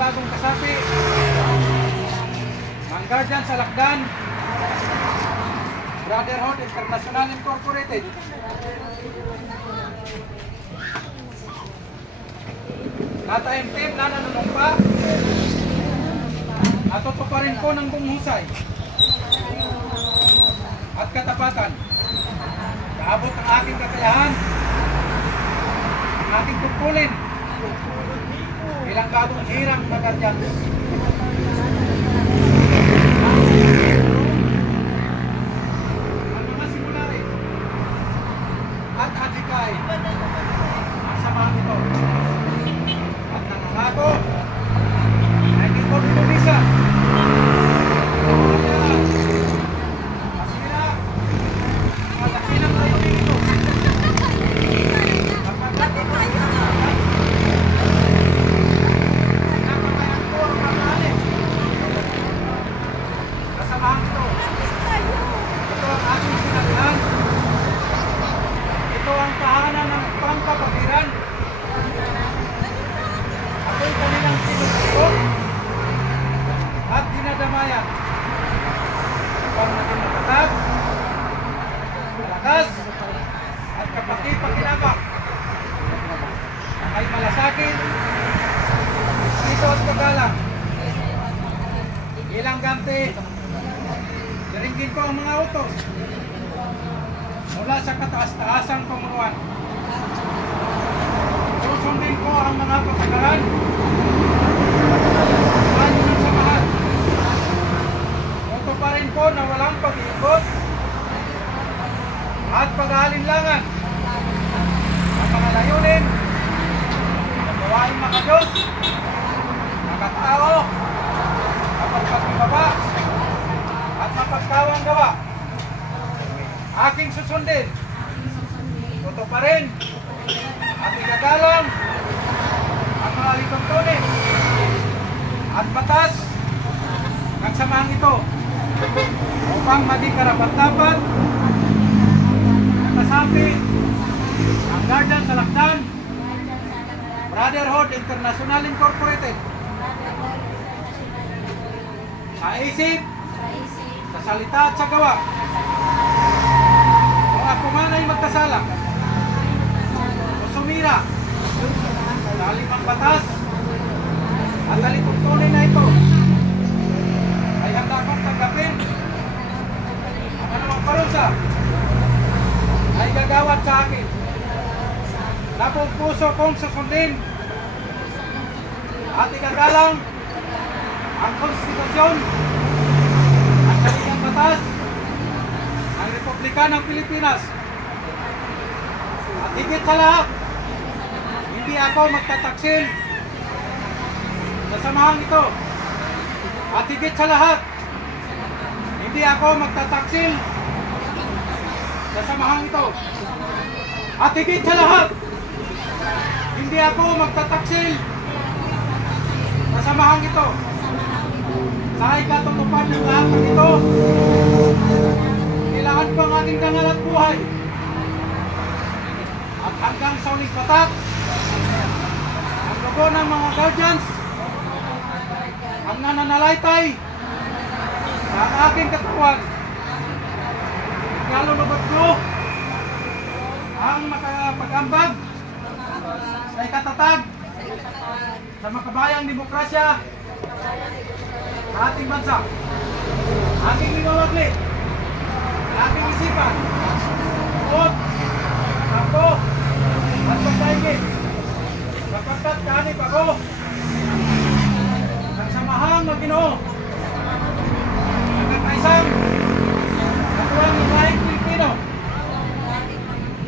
bagong kasapi, ang guardian sa Lakdan, Brotherhood International Incorporated. Nataimtim na nanunumpa at tutuparin ko ng bumuhusay at katapatan. Kaabot ang aking kakayahan, ang aking tungkulin bilang bagong hirang na guardian. Ang mga simulari at adjikay ang samahan ito at nangangako na hindi ko binubisa masira ang dakilang layunin ito kapag natin nakabayan ko ang pag-aalip kasamahan ito. Ito ang aking sinabihan. Ito ang tahanan ng pangkapatiran. Ako'y kanilang sinusunod at dinadamayan upang naging matatag, malakas at kapaki-pakinabang na may malasakit, dito at paggalang. Ilang ganti, diringgin ko ang mga utos mula sa kataas-taasang pamunuan. Susundin ko ang mga patakaran ng samahan. Tutuparin ko na walang pag-iikot at pag-aalinlangan ang mga layunin na gawain makadiyos, nakatao, mapagpagpababa at mapagkawang gawa. Aking susundin, tutuparin at igagalang ang mga lituntunin at batas ng samahang ito upang maging karapat-dapat nakasapi ang guardian sa Lakdan, Brotherhood International Incorporated sa isip, sa salita at sa gawa. Kung ako man ay magkasala o sumira sa alimang batas at alituntunin na ito, ay handa akong tanggapin ang anumang parusa ay gagawad sa akin. Labong puso kong susundin at igagalang ang konstitusyon at kanilang batas ng Republika ng Pilipinas. At higit sa lahat, hindi ako magtataksil sa samahang ito. At higit sa lahat, hindi ako magtataksil sa samahang ito. At higit sa lahat, hindi ako magtataksil sa samahang ito. Sa ikatutupad ng lahat ng ito, kailangan ko ang ating dangal at buhay. At hanggang sa uling patak, ang dugo ng mga guardians ang nananalaytay sa aking katawan. Nalulubot ko ang makapag-ambag sa ikatatag sa makabayang demokrasya sa ating bansa. Aking minawagli, aking isipan, tuot, ako, at pagdaigit, sapagkat kaanib ako ng samahang na Ginoo, nagkakaisang katuwang lahing Pilipino,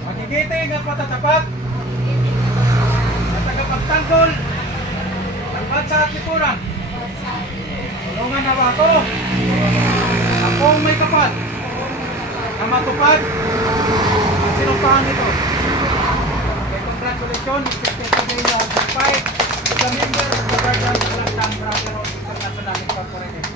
magigiting at matatapat na tagapagtanggol ng bansa at lipunan. Tulungan na ba ako? Akong may kapal na matupad ang sinumpahan nito. Okay, congratulations, Mr. Secretary of the Fight, to the member of the Guardian of the Lakdan Brotherhood International Incorporated.